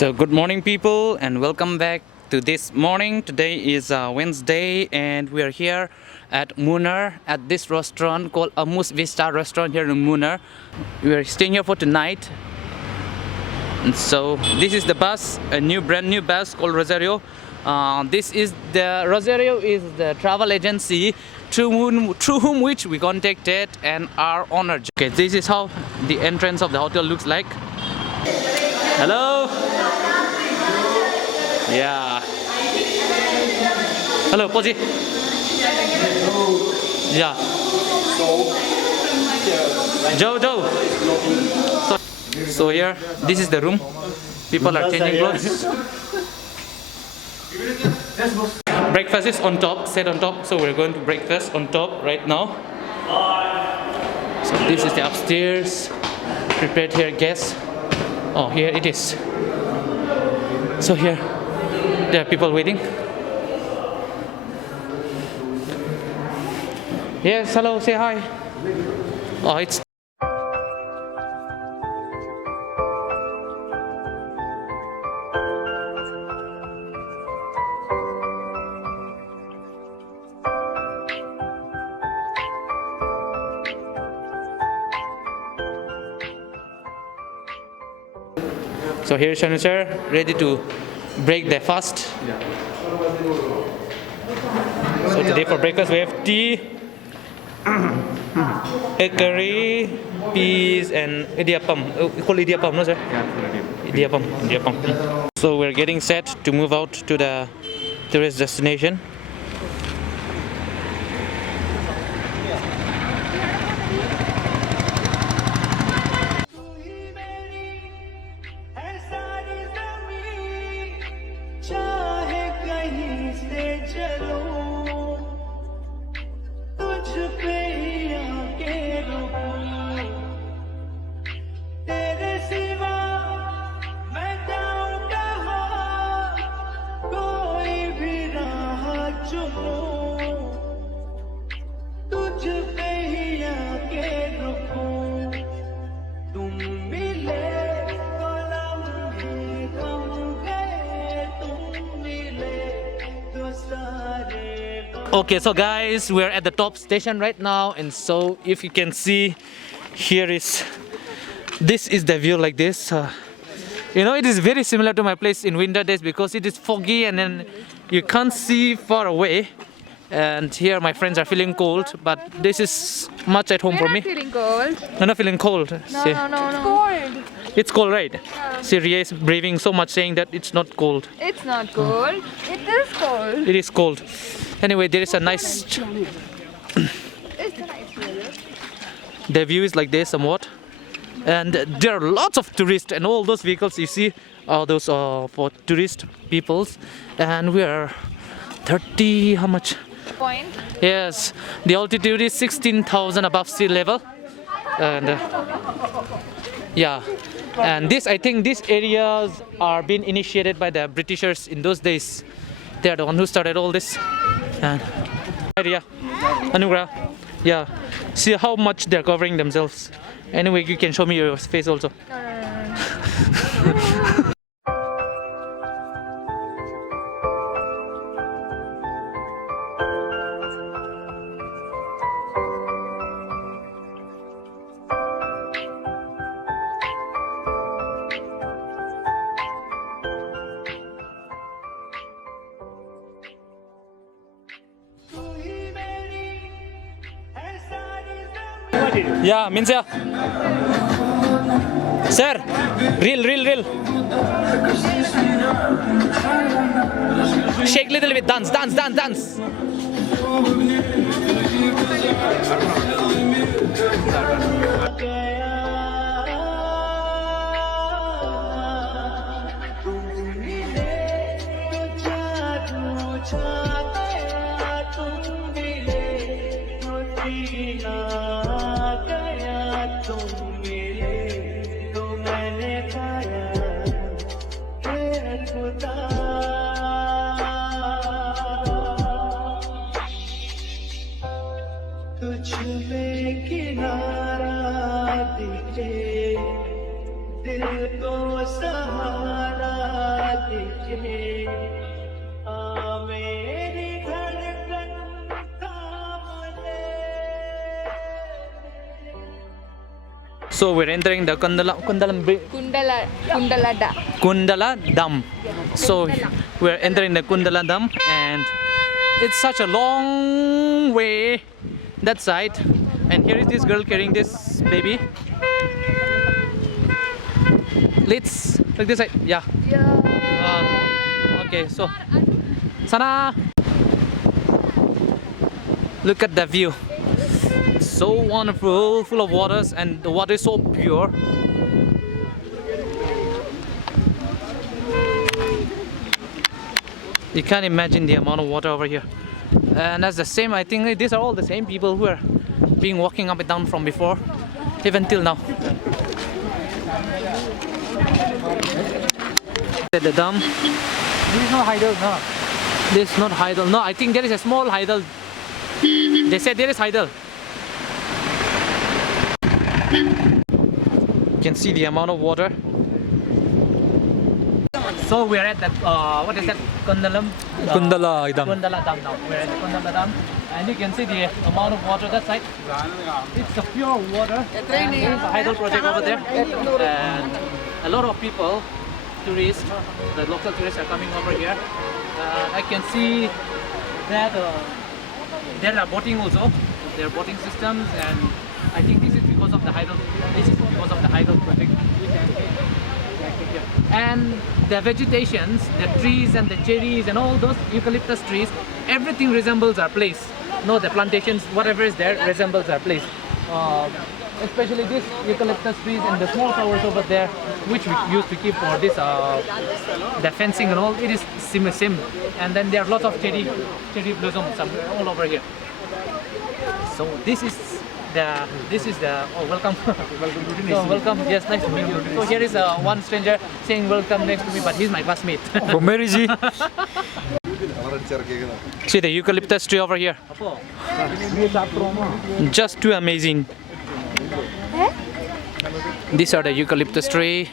So good morning people, and welcome back to this morning. Today is Wednesday and we are here at MUNNAR at this restaurant called Amus Vista restaurant here in MUNNAR. We are staying here for tonight. And so this is the bus, a brand new bus called Rosario. This is the Rosario is the travel agency through whom which we contacted and are honored. Okay, this is how the entrance of the hotel looks like. Hello. Yeah. Hello, Poji. Yeah. Joe. So here, this is the room. People are changing clothes. Breakfast is on top, set on top. So we're going to breakfast on top right now. So this is the upstairs. Prepared here, guests. Oh, here it is. So here, there are people waiting. Yes, hello, say hi. Oh, it's... So here is Sir, ready to break the fast. So today for breakfast we have tea, egg curry, peas and idiyappam. Called idiyappam, no sir? Yeah, idiyappam. So we're getting set to move out to the tourist destination. Okay, so guys, we're at the top station right now, and so if you can see, this is the view like this. You know, it is very similar to my place in winter days because it is foggy and then you can't see far away. And here my friends are feeling cold, but this is much at home for me. We're not feeling cold. I'm not feeling cold. No. It's cold. It's cold, right? Yeah. See, Ria is braving so much saying that it's not cold. It's not cold. It is cold. It is cold. Anyway, there is a nice... It's a nice weather. The view is like this somewhat. And there are lots of tourists, and all those vehicles you see are those for tourist peoples. And we are 30, how much? Point. Yes, the altitude is 16,000 above sea level. And yeah, and this, I think these areas are being initiated by the Britishers in those days. They are the one who started all this. And area, Anugrah, yeah, see how much they're covering themselves. Anyway, you can show me your face also. No. Yeah, Minsya. Sir, reel. Shake little bit, dance. दिल को सहारा दीजिए मेरी धड़कन थाम ले So we're entering the Kundala Dam. So we're entering the Kundala Dam, and it's such a long way that side. And here is this girl carrying this baby. Let's look this side. Yeah. Okay. So Sana, look at the view. So wonderful, full of waters, and the water is so pure. You can't imagine the amount of water over here. And that's the same, I think these are all the same people who are being walking up and down from before, even till now. At the dam. This is not Heidel, no. This is not Heidel. No, I think there is a small Heidel. They said there is Heidel. You can see the amount of water. So we're at the what is that? Kundala Dam now. We're at the Kundala Dam, and you can see the amount of water that side. It's a pure water. And there is a Heidel project over there, and a lot of people, tourists, the local tourists are coming over here. I can see that there are boating also. There are boating systems, and I think this is because of the Heidel. This is because of the Heidel project. And the vegetations, the trees and the cherries and all those eucalyptus trees, everything resembles our place. No, the plantations, whatever is there, resembles our place. Especially this eucalyptus trees and the small flowers over there, which we used to keep for this, the fencing and all. It is same. And then there are lots of cherry blossoms all over here. So this is the welcome. Welcome. Yes, nice to meet you. So here is one stranger saying welcome next to me, but he's my classmate. From where is he? See the eucalyptus tree over here. Just too amazing. These are the eucalyptus tree.